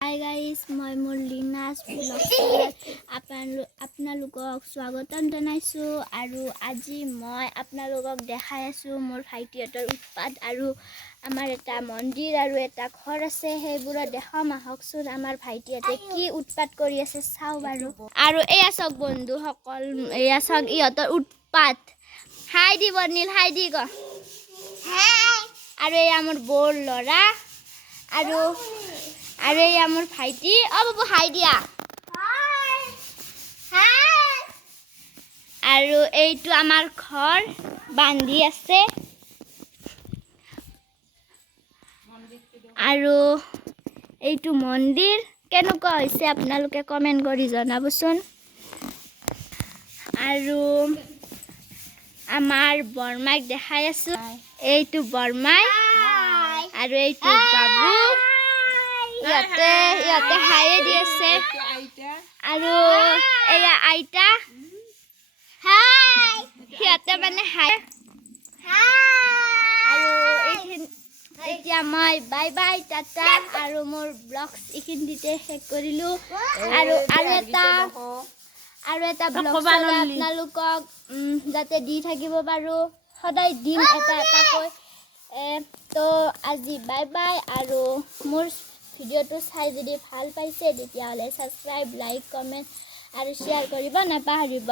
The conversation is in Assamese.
Hi guys, মই মোৰ Lina's sVlogs আপোনালোকক স্বাগতম জনাইছো আৰু আজি মই আপোনালোকক দেখাই আছো মোৰ ভাইটিহঁতৰ উৎপাত আৰু আমাৰ এটা মন্দিৰ আৰু এটা ঘৰ আছে সেইবোৰ দেখাম আহকচোন আমাৰ ভাইটিহঁতে কি উৎপাত কৰি আছে চাও বাৰু আৰু এয়া চাওক বন্ধুসকল এয়া চাওক ইহঁতৰ উৎপাত হাই দি বৰ্ণিল হাই দি গ হাই আৰু এয়া মোৰ বৰ লৰা আৰু আৰে আমাৰ ভাইটি ও বাবু হাই দিয়া হাই হাই আৰু এইটো আমাৰ ঘৰ বান্ধি আছে আৰু এইটো মন্দিৰ কেনেকুৱা হৈছে আপোনালোকে কমেন্ট কৰি জনাবচোন আৰু আমাৰ বৰমাক দেখাই আছো এইটো বৰমাই আৰু এইটো বাবু ইয়াতে হাইয়ে দি আছে আৰু এয়া আইতা হাই ইয়াতে মানে হাই আৰু এতিয়া মই বাই বাই টাটা আৰু মোৰ ব্লগছ এইখিনিতে শেষ কৰিলো আৰু এটা ব্লগ আপোনালোকক যাতে দি থাকিব পাৰো সদায় দিন এটাকৈ তো আজি বাই বাই আৰু মোৰ ভিডিওটো চাই যদি ভাল পাইছে তেতিয়াহলে সাবস্ক্ৰাইব লাইক কমেন্ট আৰু শেয়াৰ কৰিব নাপাহৰিব।